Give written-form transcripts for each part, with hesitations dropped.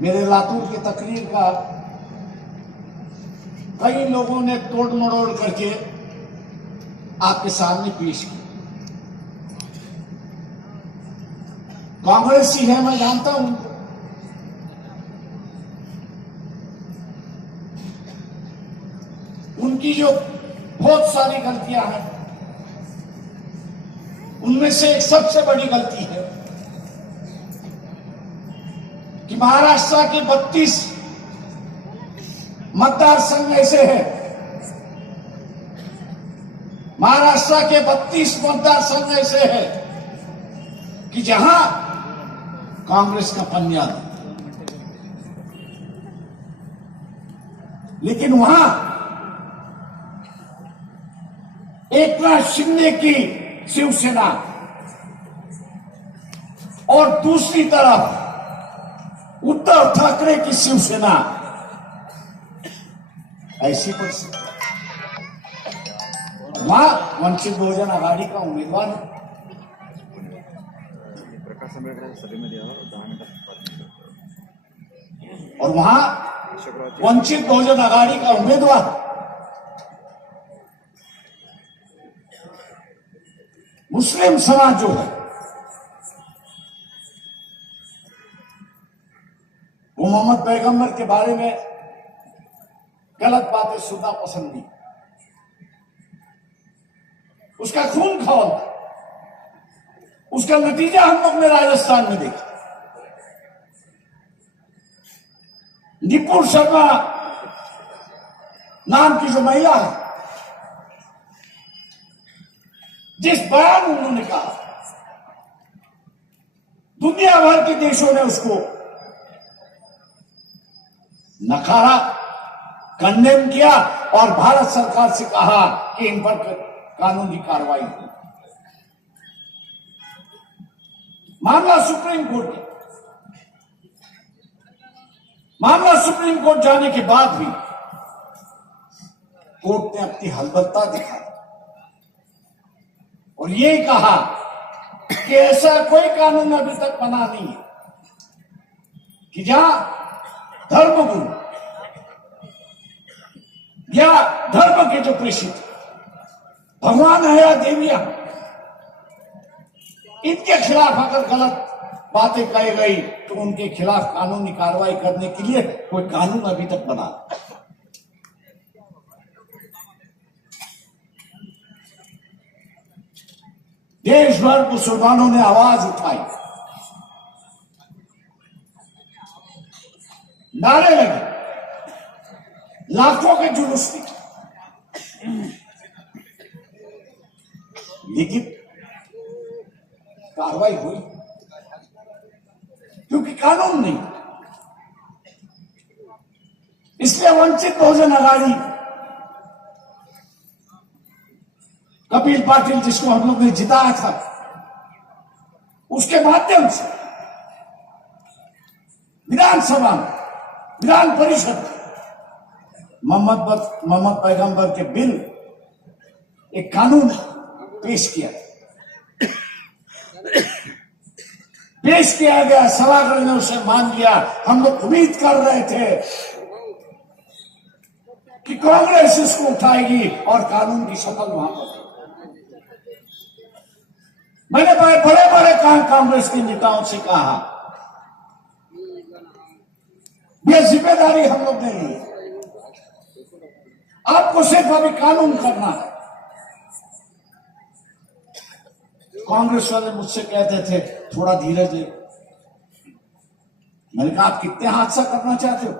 मेरे लातूर की तकरीर का कई लोगों ने तोड़ मरोड़ करके आपके सामने पेश किया। कांग्रेसी है, मैं जानता हूं। उनकी जो बहुत सारी गलतियां हैं, उनमें से एक सबसे बड़ी गलती है कि महाराष्ट्र के 32 मतदार संघ ऐसे हैं, महाराष्ट्र के 32 मतदार संघ ऐसे हैं कि जहां कांग्रेस का पन्या है, लेकिन वहां एकनाथ शिंदे की शिवसेना और दूसरी तरफ उद्धव ठाकरे की शिवसेना, ऐसी परिस्थिति। वहां वंचित बहुजन आघाड़ी का उम्मीदवार है और वहां वंचित बहुजन आघाड़ी का उम्मीदवार मुस्लिम समाज जो है, वो मोहम्मद पैगंबर के बारे में गलत बातें सुनना पसंद नहीं, उसका खून खौल, उसका नतीजा हम लोग ने राजस्थान में देखा। निपुण शर्मा नाम की जो महिला है, जिस बयान उन्होंने कहा, दुनिया भर के देशों ने उसको नकारा, कंडेम किया और भारत सरकार से कहा कि इन पर कानूनी कार्रवाई हो। मामला सुप्रीम कोर्ट है, मामला सुप्रीम कोर्ट जाने के बाद भी कोर्ट ने अपनी हलबत्ता दिखाई और ये कहा कि ऐसा कोई कानून अभी तक बना नहीं है कि जहां धर्मगुरु या धर्म के जो प्रेषित भगवान है या देवियां, इनके खिलाफ अगर गलत बातें कही गई तो उनके खिलाफ कानूनी कार्रवाई करने के लिए कोई कानून अभी तक बना। देश भर मुसलमानों ने आवाज उठाई, नारे लगे, लाखों के जुलूस निकले, लेकिन कार्रवाई हुई क्योंकि कानून नहीं। इसलिए वंचित बहुजन आघाड़ी, कपिल पाटिल जिसको हम लोग ने जिताया था, उसके माध्यम से विधानसभा में, विधान परिषद मोहम्मद पैगंबर के बिल, एक कानून पेश किया गया। सभागृह ने उसे मान लिया। हम लोग उम्मीद कर रहे थे कि कांग्रेस इसको उठाएगी और कानून की शक्ल वहां पर। मैंने बड़े बड़े कांग्रेस के नेताओं से कहा, यह जिम्मेदारी हम लोग ने ली, आपको सिर्फ अभी कानून करना है। कांग्रेस वाले मुझसे कहते थे थोड़ा धीरज ले। मैंने कहा आप कितने हादसा करना चाहते हो?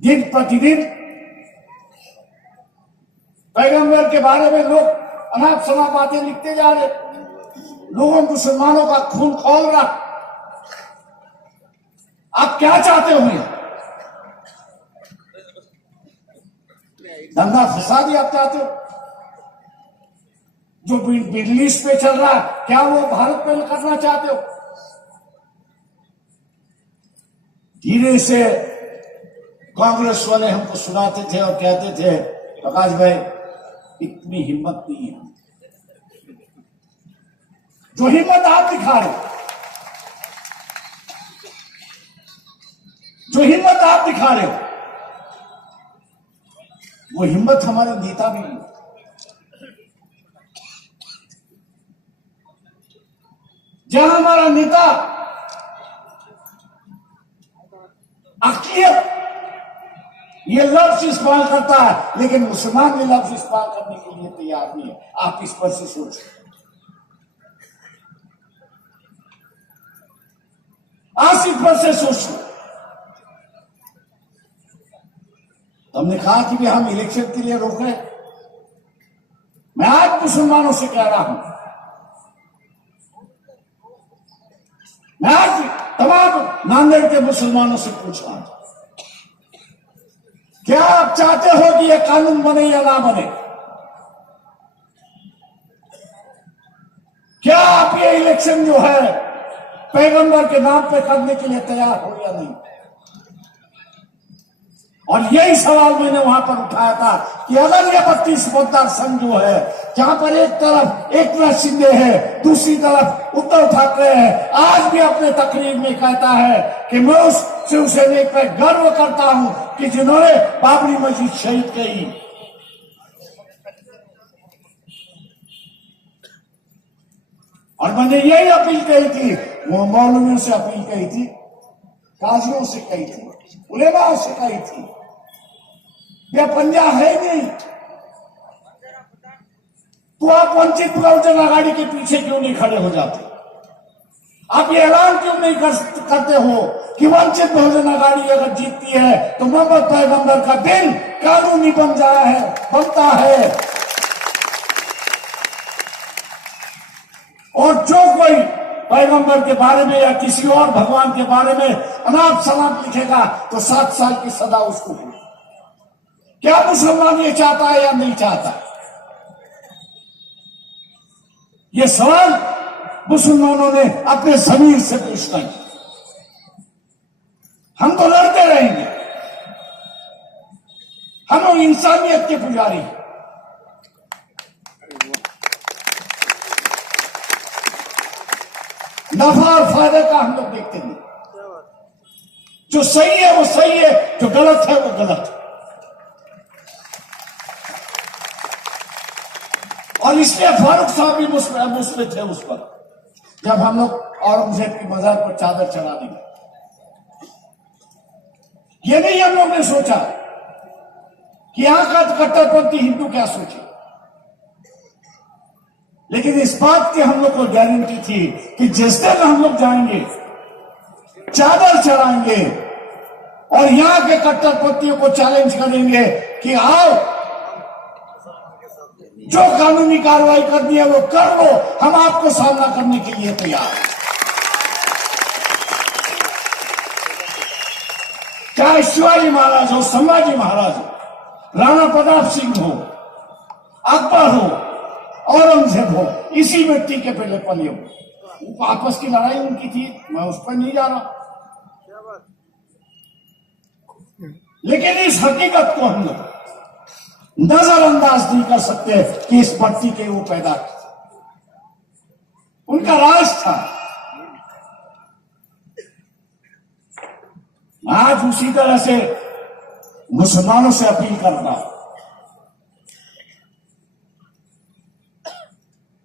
दिन प्रतिदिन पैगंबर के बारे में लोग अनाप शनाप बातें लिखते जा रहे, लोगों मुसलमानों का खून खौल रहा। आप क्या चाहते हो? दंगा फसादी आप चाहते हो? जो मिडिल ईस्ट पे चल रहा है, क्या वो भारत में करना चाहते हो? धीरे से कांग्रेस वाले हमको सुनाते थे और कहते थे, प्रकाश भाई इतनी हिम्मत नहीं है। जो हिम्मत आप दिखा रहे, जो हिम्मत आप दिखा रहे हो, वो हिम्मत हमारे नेता भी नहीं। जहां हमारा नेता अक्लियत ये लफ्ज इस्तेमाल करता है, लेकिन मुसलमान ये लफ्ज इस्तेमाल करने के लिए तैयार नहीं है। आप इस पर से सोचो, आसिफ पर से सोचो। हमने कहा कि भी हम इलेक्शन के लिए रोक रहे। मैं आज मुसलमानों से कह रहा हूं, मैं आज तमाम नांदेड़ के मुसलमानों से पूछ रहा हूं, क्या आप चाहते हो कि यह कानून बने या ना बने? क्या आप ये इलेक्शन जो है पैगंबर के नाम पे करने के लिए तैयार हो या नहीं? और यही सवाल मैंने वहां पर उठाया था कि अगर ये 32 मतदार संघ जो है, जहां पर एक तरफ एकनाथ शिंदे है, दूसरी तरफ उद्धव ठाकरे है, आज भी अपने तकरीर में कहता है कि मैं उस शिवसैनिक पर गर्व करता हूं कि जिन्होंने बाबरी मस्जिद शहीद की। और मैंने यही अपील कही थी, वो मौलवियों से अपील कही थी, काजियों से कही थी, उलेमाओं से कही थी, यह पंजा है नहीं, तो आप वंचित बहुजन आघाड़ी के पीछे क्यों नहीं खड़े हो जाते? आप ये ऐलान क्यों नहीं करते हो कि वंचित बहुजन आघाड़ी अगर जीतती है तो मोहम्मद पैगंबर का दिन कानूनी बनता है। और जो कोई पैगंबर के बारे में या किसी और भगवान के बारे में अनाप शनाप लिखेगा तो 7 साल की सजा उसको होगी। क्या मुसलमान ये चाहता है या नहीं चाहता? ये सवाल मुसलमानों ने अपने जमीर से पूछना है। हम तो लड़ते रहेंगे, हम लोग इंसानियत के पुजारी हैं। नफा और फायदे का हम लोग देखते नहीं। जो सही है वो सही है, जो गलत है वो गलत है। और इसलिए फारूक साहब भी मुस्लिम थे उस पर, जब हम लोग औरंगजेब की मजार पर चादर चढ़ा दी। ये नहीं हम लोग ने सोचा कि यहां का कट्टरपंथी हिंदू क्या सोचे, लेकिन इस बात की हम लोग को गारंटी थी कि जिस दिन हम लोग जाएंगे, चादर चढ़ाएंगे और यहां के कट्टरपंथियों को चैलेंज करेंगे कि आओ, जो कानूनी कार्रवाई करनी है वो कर लो, हम आपको सामना करने के लिए तैयार हैं। चाहे शिवाजी महाराज हो, संभाजी महाराज हो, राणा प्रताप सिंह हो, अकबर हो, औरंगजेब हो, इसी मिट्टी के पहले पले हो। आपस की लड़ाई उनकी थी, मैं उस पर नहीं जा रहा, लेकिन इस हकीकत को हम लोग नजरअंदाज नहीं कर सकते कि इस भट्टी के वो पैदा किए। उनका राज था। आज उसी तरह से मुसलमानों से अपील कर रहा हूं,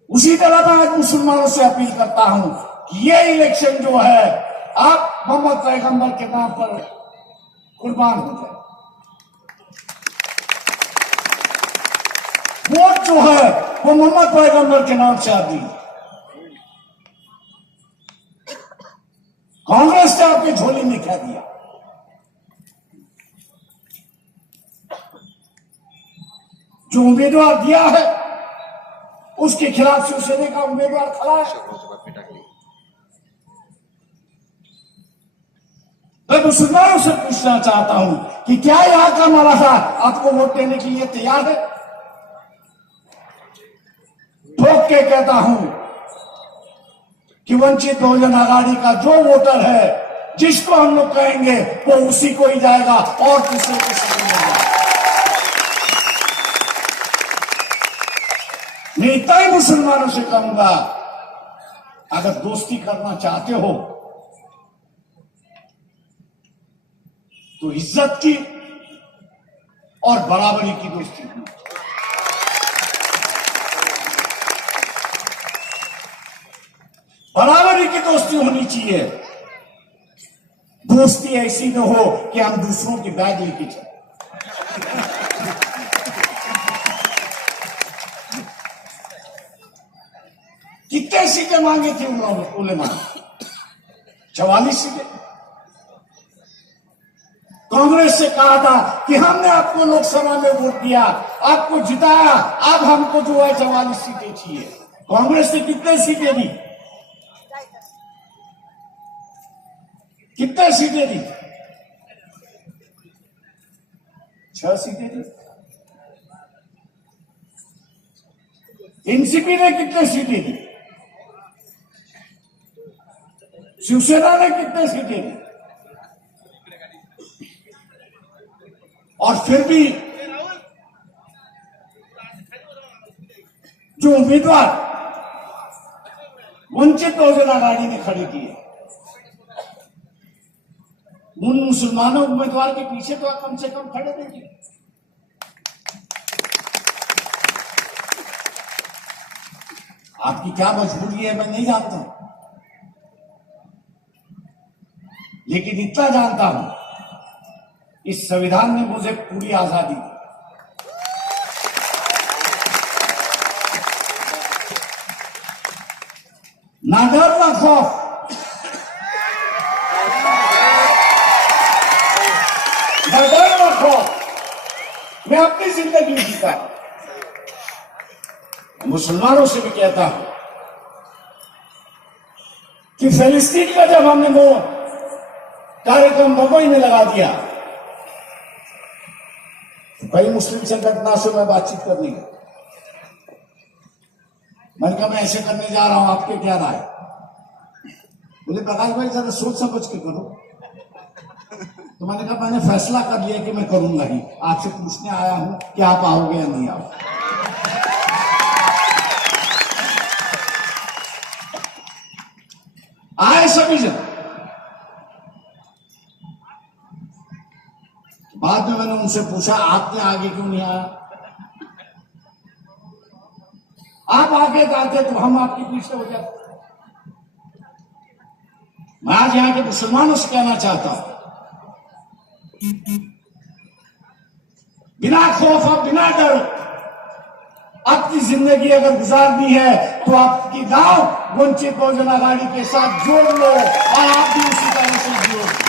उसी तरह मैं आज मुसलमानों से अपील करता हूं कि ये इलेक्शन जो है, आप मोहम्मद पैगंबर के नाम पर कुर्बान हो जाए। वोट जो है वो मोहम्मद पैगंबर के नाम से आती है। कांग्रेस ने आपकी झोली में क्या दिया? जो उम्मीदवार दिया है उसके खिलाफ शिवसेना का उम्मीदवार खड़ा है। मैं मुसलमानों से पूछना चाहता हूं कि क्या यहां का मराठा आपको वोट देने के लिए तैयार है? ठोक के कहता हूं कि वंचित बहुजन आघाड़ी का जो वोटर है, जिसको हम लोग कहेंगे वो उसी को ही जाएगा और किसी को नहीं जाएगा। मैं इतना ही मुसलमानों से कहूंगा, अगर दोस्ती करना चाहते हो तो इज्जत की और बराबरी की दोस्ती की। बराबरी की दोस्ती होनी चाहिए। दोस्ती ऐसी न हो कि हम दूसरों की बैग लेके चले। कितने सीटें मांगे थे उलेमा ने? 44 सीटें। कांग्रेस से कहा था कि हमने आपको लोकसभा में वोट दिया, आपको जिताया, अब हमको जो है 44 सीटें चाहिए। कांग्रेस ने कितने सीटें दी? कितने सीटें दी? 6 सीटें दी। एनसीपी ने कितने सीटें दी? शिवसेना ने कितने सीटें दी? और फिर भी जो उम्मीदवार वंचित बहुजन आघाड़ी ने खड़ी की है, उन मुसलमानों उम्मीदवार के पीछे तो आप कम से कम खड़े देखिए। आपकी क्या मजबूरी है मैं नहीं जानता हूं, लेकिन इतना जानता हूं इस संविधान ने मुझे पूरी आजादी दी। ना डर ना खौफ, ना डर ना खौफ, मैं अपनी जिंदगी जीता। मुसलमानों से भी कहता हूं कि फिलिस्तीन का जब हमने वो कार्यक्रम मुंबई में लगा दिया, कई मुस्लिम संगठनों से मैं बातचीत करनी है। मैंने कहा मैं ऐसे करने जा रहा हूं, आपके क्या राय? बोले प्रकाश भाई जरा सोच समझ के करो। तो मैंने कहा मैंने फैसला कर लिया कि मैं करूंगा ही। आपसे पूछने आया हूं कि आप आओगे या नहीं आओगे। आए सभी जन। बाद में मैंने उनसे पूछा आपने आगे क्यों नहीं आया? आप आगे जाते तो हम आपके पीछे हो जाते। मैं आज यहां के मुसलमानों से कहना चाहता हूं, बिना खौफ और बिना डर अपनी जिंदगी अगर गुजारनी है तो आपकी गांव वंचित बहुजन आघाड़ी के साथ जोड़ लो और आप भी उसी तरह से जोड़ लो।